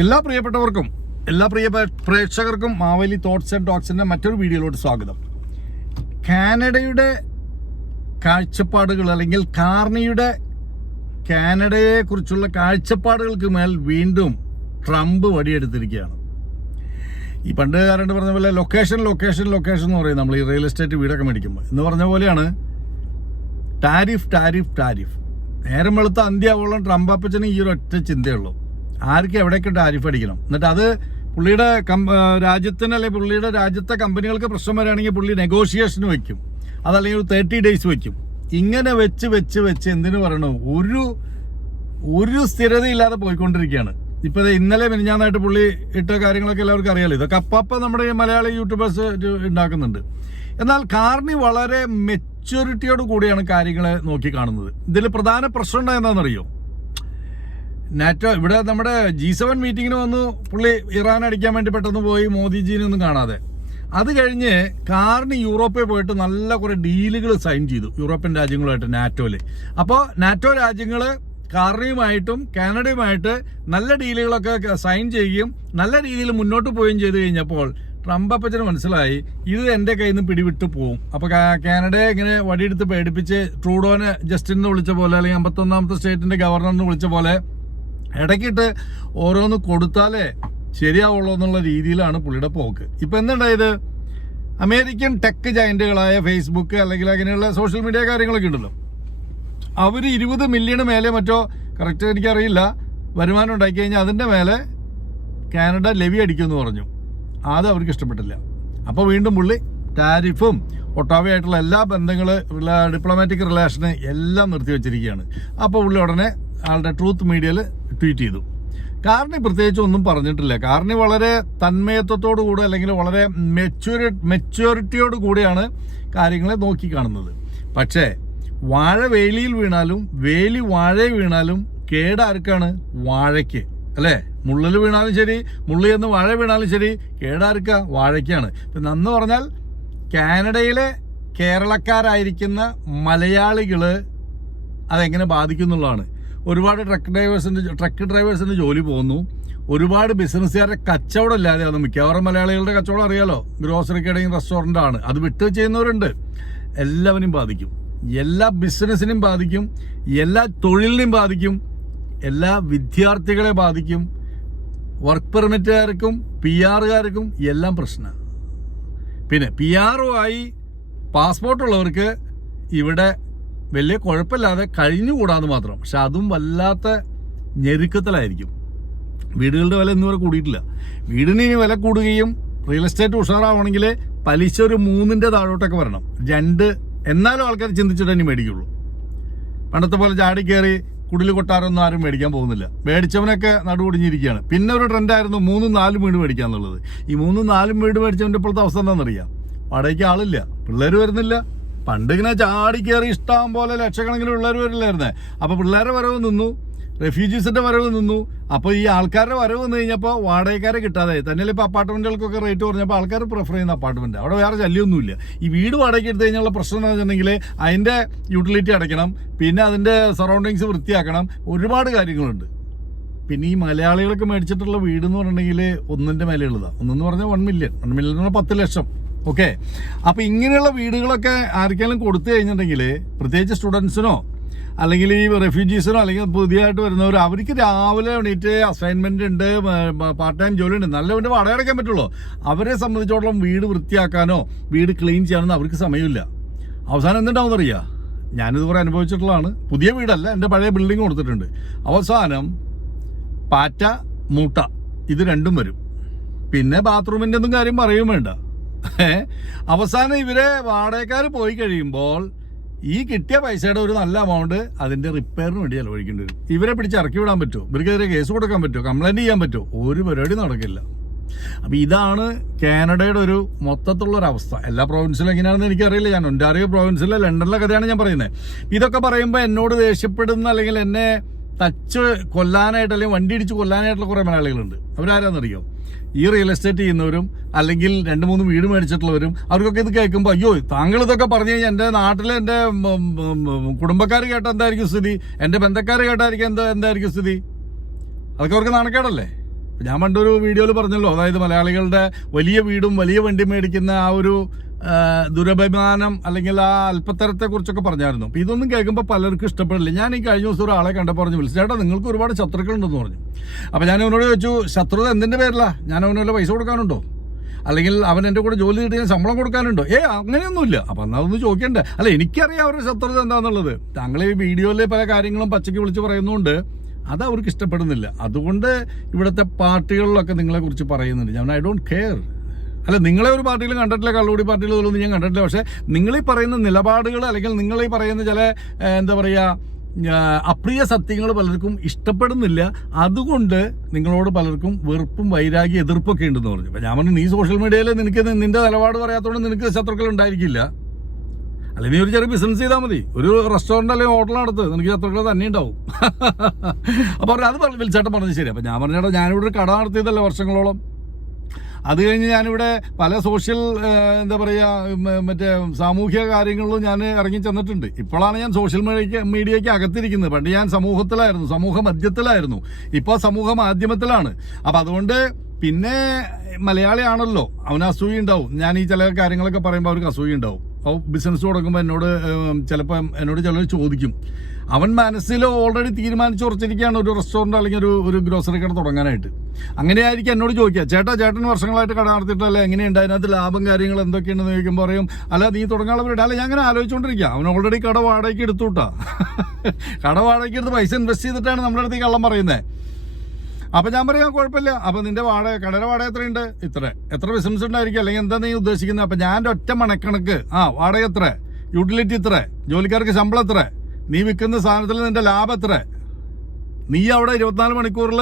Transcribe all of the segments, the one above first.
എല്ലാ പ്രിയപ്പെട്ടവർക്കും എല്ലാ പ്രിയ പ്രേക്ഷകർക്കും മാവേലി തോട്ട്സ് ആൻഡ് ടോക്സിന്റെ മറ്റൊരു വീഡിയോയിലോട്ട് സ്വാഗതം. കാനഡയുടെ കാഴ്ചപ്പാടുകൾ അല്ലെങ്കിൽ കാർണിയുടെ കാനഡയെ കുറിച്ചുള്ള കാഴ്ചപ്പാടുകൾക്ക് മേൽ വീണ്ടും ട്രംപ് വടിയെടുത്തിരിക്കുകയാണ്. ഈ പണ്ട് കാരണ്ട് പറഞ്ഞ പോലെ ലൊക്കേഷൻ ലൊക്കേഷൻ ലൊക്കേഷൻ എന്ന് പറയും നമ്മൾ ഈ റിയൽ എസ്റ്റേറ്റ് വീടൊക്കെ മേടിക്കുമ്പോൾ. എന്ന് പറഞ്ഞ പോലെയാണ് ടാരിഫ് ടാരിഫ് ടാരിഫ് നേരം വെളുത്ത അന്ത്യാവോളം ട്രംപ് അപ്പച്ചന് ഈ ഒരു ഒറ്റ ചിന്തയുള്ളൂ ആർക്ക് എവിടേക്ക് ടാരിഫ് അടിക്കണം? എന്നിട്ട് അത് പുള്ളിയുടെ രാജ്യത്തിന് അല്ലെങ്കിൽ പുള്ളിയുടെ രാജ്യത്തെ കമ്പനികൾക്ക് പ്രശ്നം വരികയാണെങ്കിൽ പുള്ളി നെഗോഷിയേഷന് വയ്ക്കും അതല്ലെങ്കിൽ ഒരു തേർട്ടി ഡേയ്സ് വയ്ക്കും ഇങ്ങനെ വെച്ച് വെച്ച് വെച്ച് എന്തിനു പറയണു? ഒരു ഒരു സ്ഥിരതയില്ലാതെ പോയിക്കൊണ്ടിരിക്കുകയാണ്. ഇപ്പം ഇന്നലെ മിനിഞ്ഞാന്നായിട്ട് പുള്ളി ഇട്ട കാര്യങ്ങളൊക്കെ എല്ലാവർക്കും അറിയാലോ? ഇതൊക്കെ അപ്പം നമ്മുടെ മലയാളി യൂട്യൂബേഴ്സ് ഉണ്ടാക്കുന്നുണ്ട് എന്നാൽ കാർണി വളരെ മെച്യൂരിറ്റിയോട് കൂടിയാണ് കാര്യങ്ങളെ നോക്കി കാണുന്നത്. ഇതിൽ പ്രധാന പ്രശ്നം ഉണ്ടായെന്താണെന്നറിയോ നാറ്റോ ഇവിടെ നമ്മുടെ ജി സെവൻ മീറ്റിങ്ങിന് വന്നു. പുള്ളി ഇറാൻ അടിക്കാൻ വേണ്ടി പെട്ടെന്ന് പോയി മോദിജീനെ ഒന്നും കാണാതെ. അത് കഴിഞ്ഞ് കാറിന് യൂറോപ്പിൽ പോയിട്ട് നല്ല കുറെ ഡീലുകൾ സൈൻ ചെയ്തു യൂറോപ്യൻ രാജ്യങ്ങളുമായിട്ട് നാറ്റോയിൽ അപ്പോൾ നാറ്റോ രാജ്യങ്ങൾ കാറിനുമായിട്ടും കാനഡയുമായിട്ട് നല്ല ഡീലുകളൊക്കെ സൈൻ ചെയ്യുകയും നല്ല രീതിയിൽ മുന്നോട്ട് പോവുകയും ചെയ്തു കഴിഞ്ഞപ്പോൾ ട്രംപ് അപ്പച്ചന് മനസ്സിലായി ഇത് എന്റെ കയ്യിൽ നിന്ന് പിടിവിട്ട് പോവും. അപ്പോൾ കാനഡയെ ഇങ്ങനെ വടിയെടുത്ത് പേടിപ്പിച്ച് ട്രൂഡോനെ ജസ്റ്റിൻ എന്ന് വിളിച്ച പോലെ അല്ലെങ്കിൽ അമ്പത്തൊന്നാമത്തെ സ്റ്റേറ്റിന്റെ എന്ന് വിളിച്ച പോലെ ഇടയ്ക്കിട്ട് ഓരോന്ന് കൊടുത്താലേ ശരിയാവുള്ളൂ എന്നുള്ള രീതിയിലാണ് പുള്ളിയുടെ പോക്ക്. ഇപ്പം എന്തുണ്ടായത്? അമേരിക്കൻ ടെക് ജയന്റുകളായ ഫേസ്ബുക്ക് അല്ലെങ്കിൽ അങ്ങനെയുള്ള സോഷ്യൽ മീഡിയ കാര്യങ്ങളൊക്കെ ഉണ്ടല്ലോ. അവർ ഇരുപത് മില്യണ് മേലെ മറ്റോ കറക്റ്റ് എനിക്കറിയില്ല വരുമാനം ഉണ്ടാക്കി കഴിഞ്ഞാൽ അതിന്റെ മേലെ കാനഡ ലെവി അടിക്കുമെന്ന് പറഞ്ഞു. അത് അവർക്ക് ഇഷ്ടപ്പെട്ടില്ല. അപ്പോൾ വീണ്ടും പുള്ളി ടാരിഫും ഒട്ടാവയായിട്ടുള്ള എല്ലാ ബന്ധങ്ങൾ ഡിപ്ലോമാറ്റിക് റിലേഷന് എല്ലാം നിർത്തിവെച്ചിരിക്കുകയാണ്. അപ്പോൾ പുള്ളി ഉടനെ ആളുടെ ട്രൂത്ത് മീഡിയയിൽ ട്വീറ്റ് ചെയ്തു. കാർണി പ്രത്യേകിച്ച് ഒന്നും പറഞ്ഞിട്ടില്ല. കാർണി വളരെ തന്മയത്വത്തോടു കൂടെ അല്ലെങ്കിൽ വളരെ മെച്യൂരി മെച്യൂരിറ്റിയോട് കൂടിയാണ് കാര്യങ്ങളെ നോക്കിക്കാണുന്നത് പക്ഷേ വാഴ വേലിയിൽ വീണാലും വേലി വാഴ വീണാലും കേടാർക്കാണ് വാഴയ്ക്ക്. അല്ലേ? മുള്ളിൽ വീണാലും ശരി മുള്ളി എന്ന് വാഴ വീണാലും ശരി കേടാർക്ക വാഴയ്ക്കാണ്. ഇപ്പം നന്ന് പറഞ്ഞാൽ കാനഡയിലെ കേരളക്കാരായിരിക്കുന്ന മലയാളികൾ അതെങ്ങനെ ബാധിക്കും എന്നുള്ളതാണ് ഒരുപാട് ട്രക്ക് ഡ്രൈവേഴ്സിന്റെ ട്രക്ക് ഡ്രൈവേഴ്സിന്റെ ജോലി പോകുന്നു. ഒരുപാട് ബിസിനസ്സുകാരുടെ കച്ചവടം ഇല്ലാതെ ഇല്ലാതെയാണ് മിക്കവാറും മലയാളികളുടെ കച്ചവടം അറിയാലോ? ഗ്രോസറി കടയും റെസ്റ്റോറന്റ് ആണ്. അത് വിട്ട് ചെയ്യുന്നവരുണ്ട്. എല്ലാവരും ബാധിക്കും. എല്ലാ ബിസിനസ്സിനും ബാധിക്കും. എല്ലാ തൊഴിലിനെയും ബാധിക്കും. എല്ലാ വിദ്യാർത്ഥികളെ ബാധിക്കും. വർക്ക് പെർമിറ്റുകാർക്കും പി ആറുകാർക്കും എല്ലാം പ്രശ്നമാണ് പിന്നെ പി ആറുമായി പാസ്പോർട്ടുള്ളവർക്ക് ഇവിടെ വലിയ കുഴപ്പമില്ലാതെ കഴിഞ്ഞുകൂടാന്ന് മാത്രം. പക്ഷെ അതും വല്ലാത്ത ഞെരുക്കത്തിലായിരിക്കും. വീടുകളുടെ വില ഇന്നുവരെ കൂടിയിട്ടില്ല. വീടിന് ഇനി വില കൂടുകയും റിയൽ എസ്റ്റേറ്റ് ഉഷാറാവണമെങ്കിൽ പലിശ ഒരു മൂന്നിന്റെ താഴോട്ടൊക്കെ വരണം. രണ്ട് എന്നാലും ആൾക്കാർ ചിന്തിച്ചിട്ട് തന്നെ മേടിക്കുള്ളൂ. പണ്ടത്തെ പോലെ ചാടി കയറി കുടിൽ കൊട്ടാരൊന്നും ആരും മേടിക്കാൻ പോകുന്നില്ല. മേടിച്ചവനൊക്കെ നടുപൊടിഞ്ഞിരിക്കുകയാണ്. പിന്നെ ഒരു ട്രെൻഡായിരുന്നു മൂന്നും നാലും വീട് മേടിക്കുക എന്നുള്ളത് ഈ മൂന്നും നാലും വീട് മേടിച്ചവന്റെ ഇപ്പോഴത്തെ അവസ്ഥ എന്താണെന്നറിയാം? വാടകയ്ക്ക് ആളില്ല. പിള്ളേർ വരുന്നില്ല. പണ്ട് ഇങ്ങനെ ചാടി കയറി ഇഷ്ടം പോലെ ലക്ഷക്കണക്കിന് പിള്ളേർ വരില്ലായിരുന്നേ. അപ്പൊ പിള്ളേരുടെ വരവ് നിന്നു റെഫ്യൂജീസിന്റെ വരവ് നിന്നു. അപ്പോൾ ഈ ആൾക്കാരുടെ വരവ് വന്നു കഴിഞ്ഞപ്പോൾ വാടകക്കാരെ കിട്ടാതെ തന്നെ ഇപ്പൊ അപ്പാർട്ട്മെന്റുകൾക്കൊക്കെ റേറ്റ് കുറഞ്ഞപ്പോൾ ആൾക്കാർ പ്രിഫർ ചെയ്യുന്ന അപ്പാർട്ട്മെന്റ് അവിടെ വേറെ ശല്യമൊന്നുമില്ല ഈ വീട് വാടകയ്ക്ക് എടുത്തു കഴിഞ്ഞാൽ പ്രശ്നം എന്ന് വെച്ചിട്ടുണ്ടെങ്കിൽ അതിന്റെ യൂട്ടിലിറ്റി അടയ്ക്കണം പിന്നെ അതിന്റെ സറൗണ്ടിങ്സ് വൃത്തിയാക്കണം. ഒരുപാട് കാര്യങ്ങളുണ്ട്. പിന്നെ ഈ മലയാളികളൊക്കെ മേടിച്ചിട്ടുള്ള വീട് എന്ന് പറഞ്ഞിട്ടുണ്ടെങ്കിൽ ഒന്നിന്റെ മേലെയുള്ളതാണ് ഒന്നെന്ന് പറഞ്ഞാൽ വൺ മില്യൺ വൺ മില്യൺ എന്ന് പറഞ്ഞാൽ പത്ത് ലക്ഷം. ഓക്കെ അപ്പൊ ഇങ്ങനെയുള്ള വീടുകളൊക്കെ ആർക്കെങ്കിലും കൊടുത്തു കഴിഞ്ഞിട്ടുണ്ടെങ്കിൽ പ്രത്യേകിച്ച് സ്റ്റുഡൻസിനോ അല്ലെങ്കിൽ ഈ റെഫ്യൂജീസിനോ അല്ലെങ്കിൽ പുതിയതായിട്ട് വരുന്നവരോ അവർക്ക് രാവിലെ എണീറ്റ് അസൈൻമെന്റ് ഉണ്ട് പാർട്ട് ടൈം ജോലി ഉണ്ട് നല്ല വീട് വാടക അടയ്ക്കാൻ പറ്റുള്ളൂ. അവരെ സംബന്ധിച്ചോളം വീട് വൃത്തിയാക്കാനോ വീട് ക്ലീൻ ചെയ്യാനോ അവർക്ക് സമയമില്ല. അവസാനം എന്തുണ്ടാവും അറിയാ? ഞാനിത് കുറെ അനുഭവിച്ചിട്ടുള്ളതാണ്. പുതിയ വീടല്ല എന്റെ പഴയ ബിൽഡിംഗ് കൊടുത്തിട്ടുണ്ട്. അവസാനം പാറ്റ മൂട്ട ഇത് രണ്ടും വരും. പിന്നെ ബാത്റൂമിന്റെ ഒന്നും കാര്യം പറയുകയും വേണ്ട? അവസാനം ഇവരെ വാടകക്കാർ പോയി കഴിയുമ്പോൾ ഈ കിട്ടിയ പൈസയുടെ ഒരു നല്ല എമൗണ്ട് അതിന്റെ റിപ്പയറിന് വേണ്ടി ചെലവഴിക്കേണ്ടി വരും. ഇവരെ പിടിച്ച് ഇറക്കി വിടാൻ പറ്റുമോ? ഇവർക്കെതിരെ കേസ് കൊടുക്കാൻ പറ്റുമോ? കംപ്ലൈന്റ് ചെയ്യാൻ പറ്റുമോ? ഒരു പരിപാടി നടക്കില്ല. അപ്പൊ ഇതാണ് കാനഡയുടെ ഒരു മൊത്തത്തിലുള്ള ഒരു അവസ്ഥ എല്ലാ പ്രോവിൻസിലും എങ്ങനെയാണെന്ന് എനിക്കറിയില്ല. ഞാൻ ഒന്റാറിയോ പ്രോവിൻസിലെ ലണ്ടനിലെ കഥയാണ് ഞാൻ പറയുന്നത് ഇതൊക്കെ പറയുമ്പോൾ എന്നോട് ദേഷ്യപ്പെടുന്ന അല്ലെങ്കിൽ എന്നെ തച്ച് കൊല്ലാനായിട്ട് അല്ലെങ്കിൽ വണ്ടി ഇടിച്ച് കൊല്ലാനായിട്ടുള്ള കുറെ മലയാളികളുണ്ട്. അവരാരാന്നറിയോ? ഈ റിയൽ എസ്റ്റേറ്റ് ചെയ്യുന്നവരും അല്ലെങ്കിൽ രണ്ട് മൂന്ന് വീട് മേടിച്ചിട്ടുള്ളവരും അവർക്കൊക്കെ ഇത് കേൾക്കുമ്പോൾ അയ്യോ താങ്കൾ ഇതൊക്കെ പറഞ്ഞു കഴിഞ്ഞാൽ എന്റെ നാട്ടിലെ എന്റെ കുടുംബക്കാർ കേട്ട എന്തായിരിക്കും സ്ഥിതി? എന്റെ ബന്ധക്കാർ കേട്ടായിരിക്കും എന്താ എന്തായിരിക്കും സ്ഥിതി? അതൊക്കെ അവർക്ക് നാണക്കേടല്ലേ? ഞാൻ പണ്ടൊരു വീഡിയോയിൽ പറഞ്ഞല്ലോ അതായത് മലയാളികളുടെ വലിയ വീടും വലിയ വണ്ടി മേടിക്കുന്ന ആ ഒരു ദുരഭിമാനം അല്ലെങ്കിൽ ആ അല്പത്തരത്തെ കുറിച്ചൊക്കെ പറഞ്ഞായിരുന്നു. അപ്പൊ ഇതൊന്നും കേൾക്കുമ്പോൾ പലർക്കും ഇഷ്ടപ്പെടില്ല. ഞാൻ ഈ കഴിഞ്ഞ ദിവസം ഒരാളെ കണ്ടപ്പോൾ പറഞ്ഞു വിളിച്ചു ചേട്ടാ നിങ്ങൾക്ക് ഒരുപാട് ശത്രുക്കളുണ്ടെന്ന് പറഞ്ഞു. അപ്പൊ ഞാൻ അവനോട് ചോദിച്ചു ശത്രുത എന്തിന്റെ പേരിലാ? ഞാൻ അവനോട് പൈസ കൊടുക്കാനുണ്ടോ? അല്ലെങ്കിൽ അവൻ എന്റെ കൂടെ ജോലി കിട്ടിയ ശമ്പളം കൊടുക്കാനുണ്ടോ? ഏ അങ്ങനെയൊന്നുമില്ല. അപ്പം എന്നാൽ ഒന്ന് ചോദിക്കണ്ടേ. അല്ല എനിക്കറിയാം അവരുടെ ശത്രുത എന്താണെന്നുള്ളത് താങ്കൾ ഈ വീഡിയോയിലെ പല കാര്യങ്ങളും പച്ചയ്ക്ക് വിളിച്ച് പറയുന്നതുകൊണ്ട് അത് അവർക്ക് ഇഷ്ടപ്പെടുന്നില്ല. അതുകൊണ്ട് ഇവിടുത്തെ പാർട്ടികളിലൊക്കെ നിങ്ങളെ കുറിച്ച് പറയുന്നുണ്ട്. ഞാൻ ഐ ഡോണ്ട് കെയർ. അല്ല നിങ്ങളെ ഒരു പാർട്ടിയിലും കണ്ടിട്ടില്ല കള്ളുകൂടി പാർട്ടിയിലൊന്നും ഞാൻ കണ്ടിട്ടില്ല. പക്ഷേ നിങ്ങൾ ഈ പറയുന്ന നിലപാടുകൾ അല്ലെങ്കിൽ നിങ്ങൾ ഈ പറയുന്ന ചില എന്താ പറയുക അപ്രിയ സത്യങ്ങൾ പലർക്കും ഇഷ്ടപ്പെടുന്നില്ല. അതുകൊണ്ട് നിങ്ങളോട് പലർക്കും വെറുപ്പും വൈരാഗ്യ എതിർപ്പൊക്കെ ഉണ്ടെന്ന് പറഞ്ഞു. അപ്പം ഞാൻ പറഞ്ഞു നീ സോഷ്യൽ മീഡിയയിൽ നിനക്ക് നിന്റെ നിലപാട് പറയാത്തതുകൊണ്ട് നിനക്ക് ശത്രുക്കൾ ഉണ്ടായിരിക്കില്ല. അല്ലെങ്കിൽ ഒരു ചെറിയ ബിസിനസ് ചെയ്താൽ മതി. ഒരു റെസ്റ്റോറന്റ് അല്ലെങ്കിൽ ഹോട്ടൽ നടത്ത്. നിനക്ക് ശത്രുക്കൾ തന്നെ ഉണ്ടാവും. അപ്പോൾ അവർ അത് പറഞ്ഞു വിളിച്ചേട്ടൻ പറഞ്ഞത് ശരി അപ്പോൾ ഞാൻ പറഞ്ഞേട്ടാ ഞാനിവിടെ ഒരു കട നടത്തിയതല്ലേ വർഷങ്ങളോളം. അത് കഴിഞ്ഞ് ഞാനിവിടെ പല സോഷ്യൽ എന്താ പറയുക മറ്റേ സാമൂഹ്യ കാര്യങ്ങളിലും ഞാൻ ഇറങ്ങി ചെന്നിട്ടുണ്ട്. ഇപ്പോഴാണ് ഞാൻ സോഷ്യൽ മീഡിയക്ക് മീഡിയയ്ക്ക് അകത്തിരിക്കുന്നത്. പണ്ട് ഞാൻ സമൂഹത്തിലായിരുന്നു സമൂഹ മധ്യത്തിലായിരുന്നു. ഇപ്പോൾ സമൂഹ മാധ്യമത്തിലാണ്. അപ്പം അതുകൊണ്ട് പിന്നെ മലയാളിയാണല്ലോ അവന് അസൂയ ഉണ്ടാവും. ഞാൻ ഈ ചില കാര്യങ്ങളൊക്കെ പറയുമ്പോൾ അവർക്ക് അസൂയ ഉണ്ടാവും. ബിസിനസ് തുടങ്ങുമ്പോൾ എന്നോട് ചിലപ്പോൾ എന്നോട് ചിലർ ചോദിക്കും. അവൻ മനസ്സിൽ ഓൾറെഡി തീരുമാനിച്ച് ഉറച്ചിരിക്കുകയാണ് ഒരു റെസ്റ്റോറന്റ് അല്ലെങ്കിൽ ഒരു ഒരു ഗ്രോസറി കട തുടങ്ങാനായിട്ട്. അങ്ങനെയായിരിക്കും എന്നോട് ചോദിക്കുക. ചേട്ടാ ചേട്ടൻ വർഷങ്ങളായിട്ട് കട നടത്തിയിട്ടല്ല? എങ്ങനെയുണ്ട്? അതിനകത്ത് ലാഭം കാര്യങ്ങൾ എന്തൊക്കെയാണെന്ന് ചോദിക്കുമ്പോൾ പറയും അല്ല നീ തുടങ്ങാനുള്ള പരിപാടി. അല്ല ഞാൻ അങ്ങനെ ആലോചിച്ചുകൊണ്ടിരിക്കുക അവൻ ഓൾറെഡി കട വാടകയ്ക്ക് എടുത്തുട്ടാ കട വാടകയ്ക്ക് എടുത്ത് പൈസ ഇൻവെസ്റ്റ് ചെയ്തിട്ടാണ് നമ്മുടെ അടുത്ത് കള്ളം പറയുന്നത് അപ്പൊ ഞാൻ പറയാം കുഴപ്പമില്ല. അപ്പൊ നിന്റെ വാടക കടയുടെ വാടക എത്രയുണ്ട്? ഇത്ര. എത്ര ബിസിനസ് ഉണ്ടായിരിക്കും? അല്ലെങ്കിൽ എന്താ നീ ഉദ്ദേശിക്കുന്നത്? അപ്പൊ ഞാൻ ഒറ്റ മണക്കണക്ക്. ആ വാടക എത്ര? യൂട്ടിലിറ്റി ഇത്ര ജോലിക്കാർക്ക് ശമ്പളം എത്ര? നീ വിൽക്കുന്ന സാധനത്തിൽ നിന്റെ ലാഭം എത്ര? നീ അവിടെ ഇരുപത്തിനാല് മണിക്കൂറിൽ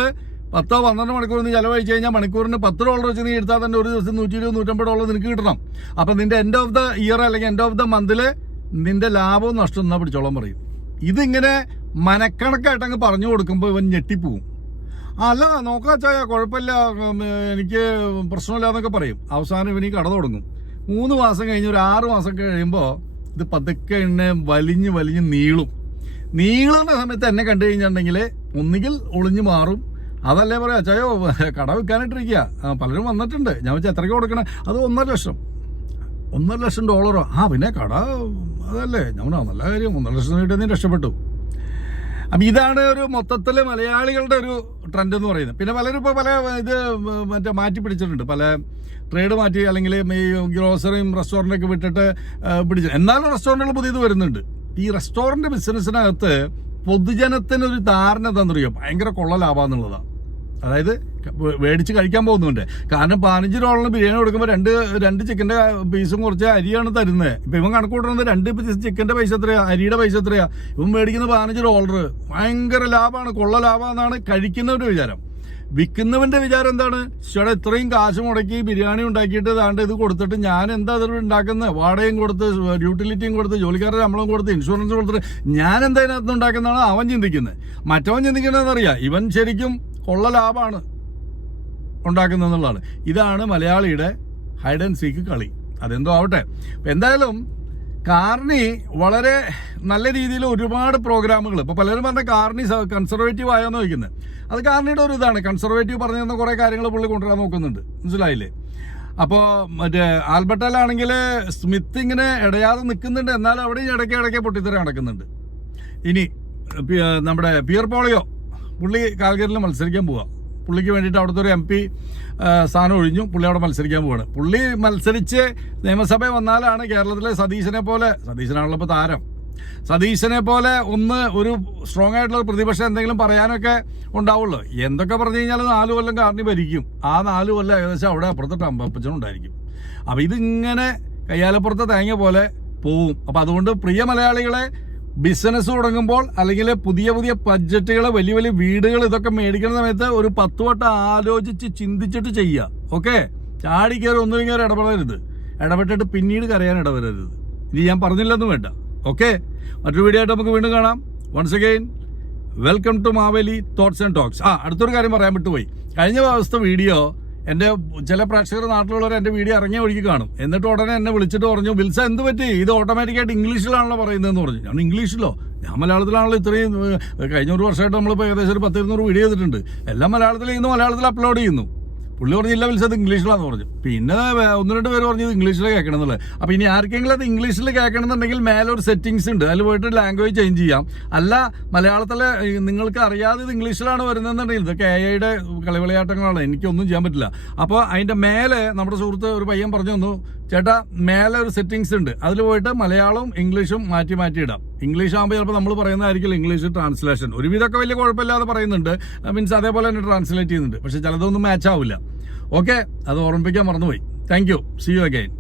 പത്തോ പന്ത്രണ്ട് മണിക്കൂർ നീ ചെലവഴിച്ച് കഴിഞ്ഞാൽ മണിക്കൂറിന് പത്ത് ഡോളർ വെച്ച് നീ എടുത്താൽ തന്നെ ഒരു ദിവസം നൂറ്റി ഇരുപത് നൂറ്റമ്പത് ഡോളർ നിനക്ക് കിട്ടണം. അപ്പൊ നിന്റെ എൻഡ് ഓഫ് ദ ഇയർ അല്ലെങ്കിൽ എൻഡ് ഓഫ് ദ മന്തിൽ നിന്റെ ലാഭവും നഷ്ടം എന്നാ പിടിച്ചോളം പറയും. ഇതിങ്ങനെ മനക്കണക്കായിട്ടങ്ങ് പറഞ്ഞു കൊടുക്കുമ്പോൾ ഇവൻ ഞെട്ടിപ്പോവും. ആ, അല്ല ചായ കുഴപ്പമില്ല. എനിക്ക് പ്രശ്നമില്ല എന്നൊക്കെ പറയും. അവസാനം ഇവന് കട തുടങ്ങും. മൂന്ന് മാസം കഴിഞ്ഞ് ഒരു ആറ് മാസം കഴിയുമ്പോൾ ഇത് പതുക്കെ എന്നെ വലിഞ്ഞ് വലിഞ്ഞ് നീളും. നീളുന്ന സമയത്ത് എന്നെ കണ്ടു കഴിഞ്ഞിട്ടുണ്ടെങ്കിൽ ഒന്നുകിൽ ഒളിഞ്ഞു മാറും. അതല്ലേ പറയാ ചായോ കട വിൽക്കാനായിട്ടിരിക്കുക പലരും വന്നിട്ടുണ്ട്. ഞാൻ വെച്ചാൽ എത്രയ്ക്ക് കൊടുക്കണേ? അത് ഒന്നര ലക്ഷം. ഒന്നര ലക്ഷം ഡോളറോ. ആ പിന്നെ കട അതല്ലേ. ഞാൻ നല്ല കാര്യം. ഒന്നര ലക്ഷം കിട്ടിയ നീ രക്ഷപ്പെട്ടു. അപ്പം ഇതാണ് ഒരു മൊത്തത്തിൽ മലയാളികളുടെ ഒരു ട്രെൻഡ് എന്ന് പറയുന്നത്. പിന്നെ പലരും ഇപ്പോൾ പല ഇത് മറ്റേ മാറ്റി പിടിച്ചിട്ടുണ്ട്. പല ട്രേഡ് മാറ്റി അല്ലെങ്കിൽ ഈ ഗ്രോസറിയും റെസ്റ്റോറന്റൊക്കെ വിട്ടിട്ട് പിടിച്ചു. എന്നാലും റെസ്റ്റോറന്റുകൾ പുതിയത് വരുന്നുണ്ട്. ഈ റെസ്റ്റോറന്റ് ബിസിനസ്സിനകത്ത് പൊതുജനത്തിനൊരു ധാരണ തന്നറിയോ ഭയങ്കര കൊള്ള ലാഭമെന്നുള്ളതാണ് അതായത് മേടിച്ച് കഴിക്കാൻ പോകുന്നുണ്ട്. കാരണം പതിനഞ്ച് ഡോളറിന് ബിരിയാണി കൊടുക്കുമ്പോൾ രണ്ട് രണ്ട് ചിക്കന്റെ പീസും കുറച്ച് അരിയാണ് തരുന്നത് ഇപ്പം ഇവൻ കണക്ക് കൂട്ടുന്നത് രണ്ട് ചിക്കന്റെ പൈസ എത്രയാ? അരിയുടെ പൈസ എത്രയാ? ഇവൻ മേടിക്കുന്ന പതിനഞ്ച് ഡോളർ ഭയങ്കര ലാഭമാണ് കൊള്ള ലാഭമെന്നാണ് കഴിക്കുന്നവരുടെ വിചാരം. വിൽക്കുന്നവന്റെ വിചാരം എന്താണ്? ചേട്ടാ ഇത്രയും കാശ് മുടക്കി ബിരിയാണി ഉണ്ടാക്കിയിട്ട് താണ്ട് ഇത് കൊടുത്തിട്ട് ഞാൻ എന്താ അതിൽ ഉണ്ടാക്കുന്നത് വാടകയും കൊടുത്ത് യൂട്ടിലിറ്റിയും കൊടുത്ത് ജോലിക്കാരുടെ ശമ്പളം കൊടുത്ത് ഇൻഷുറൻസ് കൊടുത്തിട്ട് ഞാൻ എന്താ ഇതിനകത്ത് ഉണ്ടാക്കുന്നതാണ് അവൻ ചിന്തിക്കുന്നത് മറ്റവൻ ചിന്തിക്കുന്നതെന്നറിയാം. ഇവൻ ശരിക്കും കൊള്ള ലാഭമാണ് ഉണ്ടാക്കുന്നതെന്നുള്ളതാണ് ഇതാണ് മലയാളിയുടെ ഹൈഡ് ആൻഡ് സീക്ക് കളി. അതെന്തോ ആവട്ടെ. എന്തായാലും കാർണി വളരെ നല്ല രീതിയിൽ ഒരുപാട് പ്രോഗ്രാമുകൾ ഇപ്പോൾ പലരും പറഞ്ഞ കാർണി കൺസർവേറ്റീവ് ആയോന്ന് ചോദിക്കുന്നത് അത് കാർണിയുടെ ഒരു ഇതാണ്. കൺസർവേറ്റീവ് പറഞ്ഞു തന്ന കുറേ കാര്യങ്ങൾ പുള്ളി കൊണ്ടുവരാൻ നോക്കുന്നുണ്ട്. മനസ്സിലായില്ലേ? അപ്പോൾ മറ്റേ ആൽബർട്ടയിലാണെങ്കിൽ സ്മിത്ത് ഇങ്ങനെ ഇടയാതെ നിൽക്കുന്നുണ്ട് എന്നാൽ അവിടെ ഇടയ്ക്ക് ഇടയ്ക്ക് പൊട്ടിത്തെറി നടക്കുന്നുണ്ട്. ഇനി നമ്മുടെ പിയർ പോളിയോ. പുള്ളി കാൽഗരിൽ മത്സരിക്കാൻ പോവാ. പുള്ളിക്ക് വേണ്ടിയിട്ട് അവിടുത്തെ ഒരു എം പി സ്ഥാനം ഒഴിഞ്ഞു. പുള്ളി അവിടെ മത്സരിക്കാൻ പോവാണ്. പുള്ളി മത്സരിച്ച് നിയമസഭ വന്നാലാണ് കേരളത്തിലെ സതീശനെ പോലെ സതീശനാണല്ലോ ഇപ്പോൾ താരം. സതീശനെ പോലെ ഒന്ന് ഒരു സ്ട്രോങ് ആയിട്ടുള്ള പ്രതിപക്ഷം എന്തെങ്കിലും പറയാനൊക്കെ ഉണ്ടാവുള്ളൂ. എന്തൊക്കെ പറഞ്ഞു കഴിഞ്ഞാൽ നാല് കൊല്ലം കാരണി ഭരിക്കും. ആ നാല് കൊല്ലം ഏകദേശം അവിടെ അപ്പുറത്തെ ടമ്പപ്പച്ചനും ഉണ്ടായിരിക്കും. അപ്പം ഇതിങ്ങനെ കയ്യാലപ്പുറത്തെ തേങ്ങ പോലെ പോവും. അപ്പോൾ അതുകൊണ്ട് പ്രിയ മലയാളികളെ ബിസിനസ് തുടങ്ങുമ്പോൾ അല്ലെങ്കിൽ പുതിയ പുതിയ ബഡ്ജറ്റുകൾ വലിയ വലിയ വീടുകൾ ഇതൊക്കെ മേടിക്കുന്ന സമയത്ത് ഒരു പത്ത് വട്ടം ആലോചിച്ച് ചിന്തിച്ചിട്ട് ചെയ്യുക. ഓക്കെ ചാടി കയറി ഒന്നും കഴിഞ്ഞാൽ ഇടപെടരുത്. ഇടപെട്ടിട്ട് പിന്നീട് കരയാൻ ഇടവരരുത് ഇത് ഞാൻ പറഞ്ഞില്ലെന്നും വേണ്ട. ഓക്കെ മറ്റൊരു വീഡിയോ ആയിട്ട് നമുക്ക് വീണ്ടും കാണാം. Once again welcome to Maveli thoughts and talks ആ അടുത്തൊരു കാര്യം പറയാൻ വിട്ടുപോയി. കഴിഞ്ഞ ദിവസത്തെ വീഡിയോ എന്റെ ചില പ്രേക്ഷകർ നാട്ടിലുള്ളവർ എന്റെ വീഡിയോ ഇറങ്ങിയ വഴിക്ക് കാണും. എന്നിട്ട് ഉടനെ എന്നെ വിളിച്ചിട്ട് പറഞ്ഞു വിൽസ എന്ത് പറ്റി? ഇത് ഓട്ടോമാറ്റിക്കായിട്ട് ഇംഗ്ലീഷിലാണല്ലോ പറയുന്നതെന്ന് പറഞ്ഞു. ഞാൻ ഇംഗ്ലീഷിലോ? ഞാൻ മലയാളത്തിലാണല്ലോ ഇത്രയും കഴിഞ്ഞൂറ് വർഷമായിട്ട് നമ്മളിപ്പോൾ ഏകദേശം ഒരു പത്തിരുന്നൂറ് വീഡിയോ ചെയ്തിട്ടുണ്ട്. എല്ലാം മലയാളത്തിൽ ഇന്ന് മലയാളത്തിൽ അപ്ലോഡ് ചെയ്യുന്നു. പുള്ളി പറഞ്ഞ പറഞ്ഞില്ല വിളിച്ചത് ഇംഗ്ലീഷിലാന്ന് പറഞ്ഞു. പിന്നെ ഒന്ന് രണ്ട് പേര് പറഞ്ഞത് ഇംഗ്ലീഷിൽ കേൾക്കണം എന്നുള്ളത് അപ്പോൾ ഇനി ആർക്കെങ്കിലും അത് ഇംഗ്ലീഷിൽ കേൾക്കണമെന്നുണ്ടെങ്കിൽ മേലെ ഒരു സെറ്റിങ്സ് ഉണ്ട്. അതിൽ പോയിട്ട് ലാംഗ്വേജ് ചേഞ്ച് ചെയ്യാം. അല്ല മലയാളത്തിലെ നിങ്ങൾക്ക് അറിയാതെ ഇത് ഇംഗ്ലീഷിലാണ് വരുന്നതെന്നുണ്ടെങ്കിൽ ഇതൊക്കെ എ ഐയുടെ കളിവിളയാട്ടങ്ങളാണ്. എനിക്കൊന്നും ചെയ്യാൻ പറ്റില്ല. അപ്പോൾ അതിന്റെ മേലെ നമ്മുടെ സുഹൃത്ത് ഒരു പയ്യൻ പറഞ്ഞു തന്നു ചേട്ടാ മേലെ ഒരു സെറ്റിങ്സ് ഉണ്ട്. അതിൽ പോയിട്ട് മലയാളവും ഇംഗ്ലീഷും മാറ്റി മാറ്റി ഇടാം. ഇംഗ്ലീഷ് ആകുമ്പോൾ ചിലപ്പോൾ നമ്മൾ പറയുന്നതായിരിക്കും ഇംഗ്ലീഷ് ട്രാൻസ്ലേഷൻ ഒരുവിധമൊക്കെ വലിയ കുഴപ്പമില്ലാതെ പറയുന്നുണ്ട്. മീൻസ് അതേപോലെ തന്നെ ട്രാൻസ്ലേറ്റ് ചെയ്യുന്നുണ്ട്. പക്ഷെ ചിലതൊന്നും മാച്ച് ആവില്ല. ഓക്കെ അത് ഓർമ്മിപ്പിക്കാൻ മറന്നുപോയി. Thank you see you again